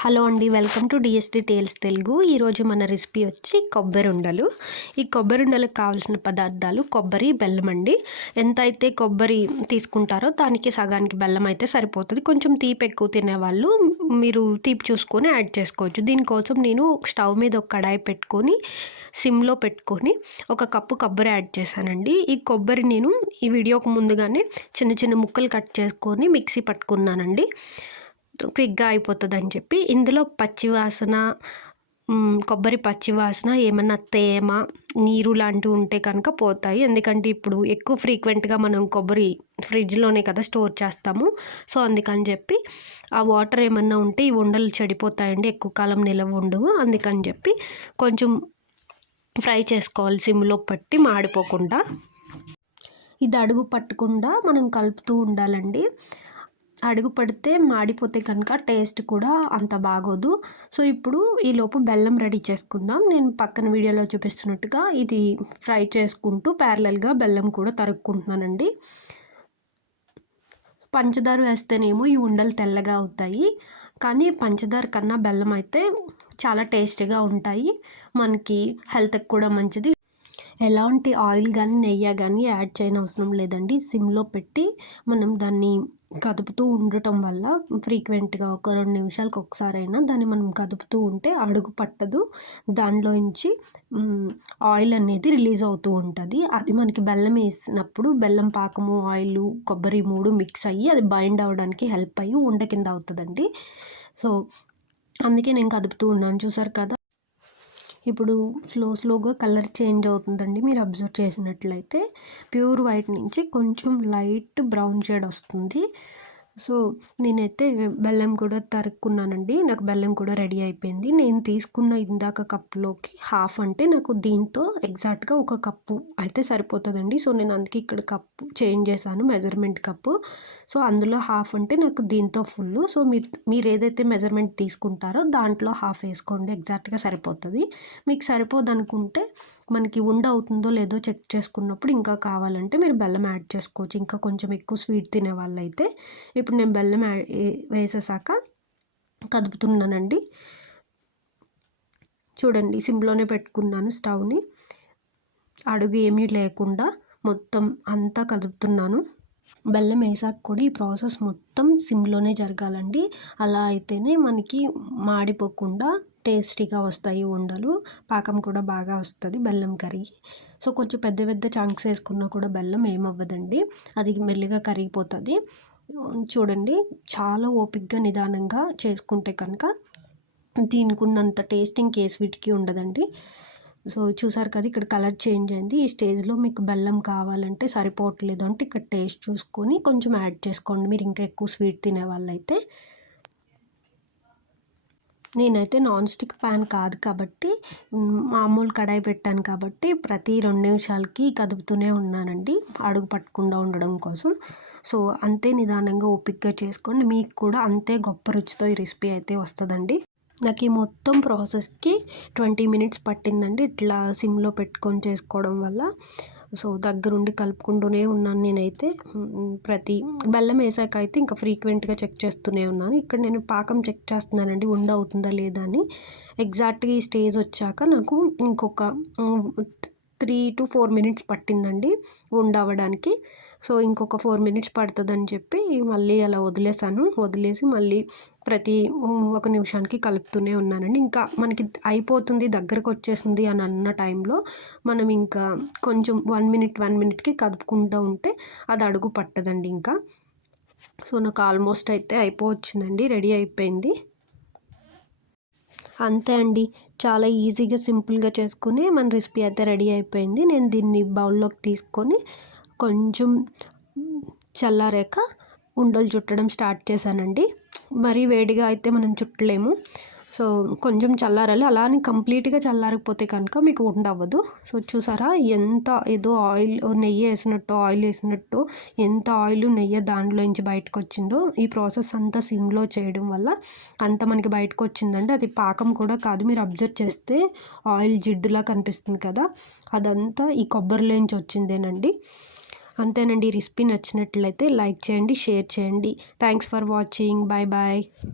Hello అండి, welcome to DSD Tales Telugu. ఈరోజు మన రెసిపీ వచ్చి కొబ్బరి ఉండలు. ఈ కొబ్బరి ఉండలకు కావాల్సిన పదార్థాలు కొబ్బరి, బెల్లం అండి. ఎంత అయితే కొబ్బరి తీసుకుంటారో దానికి సగానికి బెల్లం అయితే సరిపోతుంది. కొంచెం తీపి ఎక్కువ తినేవాళ్ళు మీరు తీపి చూసుకొని యాడ్ చేసుకోవచ్చు. దీనికోసం నేను స్టవ్ మీద ఒక కడాయి పెట్టుకొని సిమ్లో పెట్టుకొని ఒక కప్పు కొబ్బరి యాడ్ చేశానండి. ఈ కొబ్బరి నేను ఈ వీడియోకు ముందుగానే చిన్న చిన్న ముక్కలు కట్ చేసుకొని మిక్సీ పట్టుకున్నానండి, క్విక్గా అయిపోతుంది అని చెప్పి. ఇందులో పచ్చివాసన, కొబ్బరి పచ్చివాసన, ఏమన్నా తేమ, నీరు లాంటివి ఉంటే కనుక పోతాయి. ఎందుకంటే ఇప్పుడు ఎక్కువ ఫ్రీక్వెంట్గా మనం కొబ్బరి ఫ్రిడ్జ్లోనే కదా స్టోర్ చేస్తాము. సో అందుకని చెప్పి ఆ వాటర్ ఏమన్నా ఉంటే ఈ ఉండలు చెడిపోతాయండి, ఎక్కువ కాలం నిలవ ఉండవు. అందుకని చెప్పి కొంచెం ఫ్రై చేసుకోవాలి సిమ్లో పట్టి, మాడిపోకుండా. ఇది అడుగు పట్టకుండా మనం కలుపుతూ ఉండాలండి. అడుగు పడితే మాడిపోతే కనుక టేస్ట్ కూడా అంత బాగోదు. సో ఇప్పుడు ఈలోపు బెల్లం రెడీ చేసుకుందాం. నేను పక్కన వీడియోలో చూపిస్తున్నట్టుగా ఇది ఫ్రై చేసుకుంటూ ప్యారలల్గా బెల్లం కూడా తరుక్కుంటున్నానండి. పంచదార వేస్తేనేమో ఈ ఉండలు తెల్లగా అవుతాయి, కానీ పంచదార కన్నా బెల్లం అయితే చాలా టేస్టీగా ఉంటాయి, మనకి హెల్త్కి కూడా మంచిది. ఎలాంటి ఆయిల్ కానీ నెయ్యి కానీ యాడ్ చేయని అవసరం లేదండి. సిమ్లో పెట్టి మనం దాన్ని కదుపుతూ ఉండటం వల్ల ఫ్రీక్వెంట్గా ఒక 2 నిమిషాలకు ఒకసారైనా దాన్ని మనం కదుపుతూ ఉంటే అడుగు పట్టదు. దానిలో నుంచి ఆయిల్ అనేది రిలీజ్ అవుతూ ఉంటుంది. అది మనకి బెల్లం వేసినప్పుడు బెల్లం పాకము, ఆయిల్, కొబ్బరి 3 మిక్స్ అయ్యి అది బైండ్ అవ్వడానికి హెల్ప్ అయ్యి ఉండ కింద అవుతుందండి. సో అందుకే నేను కదుపుతూ ఉన్నాను. చూసారు కదా, ఇప్పుడు స్లోగా కలర్ చేంజ్ అవుతుందండి. మీరు అబ్జర్వ్ చేసినట్లయితే ప్యూర్ వైట్ నుంచి కొంచెం లైట్ బ్రౌన్ షేడ్ వస్తుంది. సో నేనైతే బెల్లం కూడా తరుక్కున్నానండి. నాకు బెల్లం కూడా రెడీ అయిపోయింది. నేను తీసుకున్న ఇందాక కప్పులోకి హాఫ్, అంటే నాకు దీంతో ఎగ్జాక్ట్గా ఒక కప్పు అయితే సరిపోతుందండి. సో నేను అందుకే ఇక్కడ కప్పు చేంజ్ చేశాను, మెజర్మెంట్ కప్పు. సో అందులో హాఫ్ అంటే నాకు దీంతో ఫుల్. సో మీరు ఏదైతే మెజర్మెంట్ తీసుకుంటారో దాంట్లో హాఫ్ వేసుకోండి, ఎగ్జాక్ట్గా సరిపోతుంది. మీకు సరిపోదు అనుకుంటే మనకి ఉండ అవుతుందో లేదో చెక్ చేసుకున్నప్పుడు ఇంకా కావాలంటే మీరు బెల్లం యాడ్ చేసుకోవచ్చు, ఇంకా కొంచెం ఎక్కువ స్వీట్ తినే వాళ్ళైతే. ఇప్పుడు నేను బెల్లం వేసేసాక కదుపుతున్నానండి. చూడండి, సిమ్లోనే పెట్టుకున్నాను స్టవ్ని, అడుగు ఏమీ లేకుండా మొత్తం అంతా కదుపుతున్నాను. బెల్లం వేసాక కూడా ఈ ప్రాసెస్ మొత్తం సిమ్లోనే జరగాలండి. అలా అయితేనే మనకి మాడిపోకుండా టేస్టీగా వస్తాయి ఉండలు. పాకం కూడా బాగా వస్తుంది బెల్లం కరిగి. సో కొంచెం పెద్ద పెద్ద చంక్స్ వేసుకున్నా కూడా బెల్లం ఏమవ్వదండి, అది మెల్లిగా కరిగిపోతుంది. చూడండి, చాలా ఓపికగా నిదానంగా చేసుకుంటే కనుక దీనికి ఉన్నంత టేస్ట్ ఇంకే స్వీట్కి ఉండదండి. సో చూసారు కదా, ఇక్కడ కలర్ చేంజ్ అయింది. ఈ స్టేజ్లో మీకు బెల్లం కావాలంటే సరిపోవట్లేదు అంటే ఇక్కడ టేస్ట్ చూసుకొని కొంచెం యాడ్ చేసుకోండి, మీరు ఇంకా ఎక్కువ స్వీట్ తినే వాళ్ళైతే. నేనైతే నాన్ స్టిక్ ప్యాన్ కాదు కాబట్టి, మామూలు కడాయి పెట్టాను కాబట్టి ప్రతి 2 నిమిషాలకి కదుపుతూనే ఉన్నానండి, అడుగు పట్టకుండా ఉండడం కోసం. సో అంతే నిదానంగా ఓపికగా చేసుకోండి, మీకు కూడా అంతే గొప్ప రుచితో ఈ రెసిపీ అయితే వస్తుందండి. నాకు ఈ మొత్తం ప్రాసెస్కి 20 మినిట్స్ పట్టిందండి, ఇట్లా సిమ్లో పెట్టుకొని చేసుకోవడం వల్ల. సో దగ్గరుండి కలుపుకుంటూనే ఉన్నాను నేనైతే. ప్రతి బెల్లం వేసాక అయితే ఇంకా ఫ్రీక్వెంట్గా చెక్ చేస్తూనే ఉన్నాను. ఇక్కడ నేను పాకం చెక్ చేస్తున్నానండి, ఉండ అవుతుందా లేదా అని. ఎగ్జాక్ట్గా ఈ స్టేజ్ వచ్చాక నాకు ఇంకొక 3 to 4 మినిట్స్ పట్టిందండి ఉండ అవ్వడానికి. సో ఇంకొక 4 మినిట్స్ పడుతుందని చెప్పి మళ్ళీ అలా వదిలేసి మళ్ళీ ప్రతి 1 నిమిషానికి కలుపుతూనే ఉన్నానండి. ఇంకా మనకి అయిపోతుంది, దగ్గరకు వచ్చేసింది అని అన్న టైంలో మనం ఇంకా కొంచెం 1 మినిట్కి కదుపుకుంటూ ఉంటే అది అడుగు పట్టదండి ఇంకా. సో నాకు ఆల్మోస్ట్ అయితే అయిపోవచ్చిందండి, రెడీ అయిపోయింది. అంతే అండి, చాలా ఈజీగా సింపుల్గా చేసుకుని మన రెసిపీ అయితే రెడీ అయిపోయింది. నేను దీన్ని బౌల్లోకి తీసుకొని కొంచెం చల్లారాక ఉండలు చుట్టడం స్టార్ట్ చేశానండి. మరీ వేడిగా అయితే మనం చుట్టలేము, సో కొంచెం చల్లారాలి. అలా అని కంప్లీట్గా చల్లారకపోతే కనుక మీకు ఉండవ్వదు. సో చూసారా, ఎంత ఏదో నెయ్యి వేసినట్టు ఎంత ఆయిల్ నెయ్యి దాంట్లో నుంచి బయటకు వచ్చిందో. ఈ ప్రాసెస్ అంతా సిమ్లో చేయడం వల్ల అంత మనకి బయటకు వచ్చిందండి. అది పాకం కూడా కాదు, మీరు అబ్జర్వ్ చేస్తే ఆయిల్ జిడ్డులా కనిపిస్తుంది కదా, అదంతా ఈ కొబ్బరిలోంచి వచ్చిందేనండి. అంతేనండి, ఈ రెసిపీ నచ్చినట్లయితే లైక్ చేయండి, షేర్ చేయండి. Thanks for watching. Bye bye.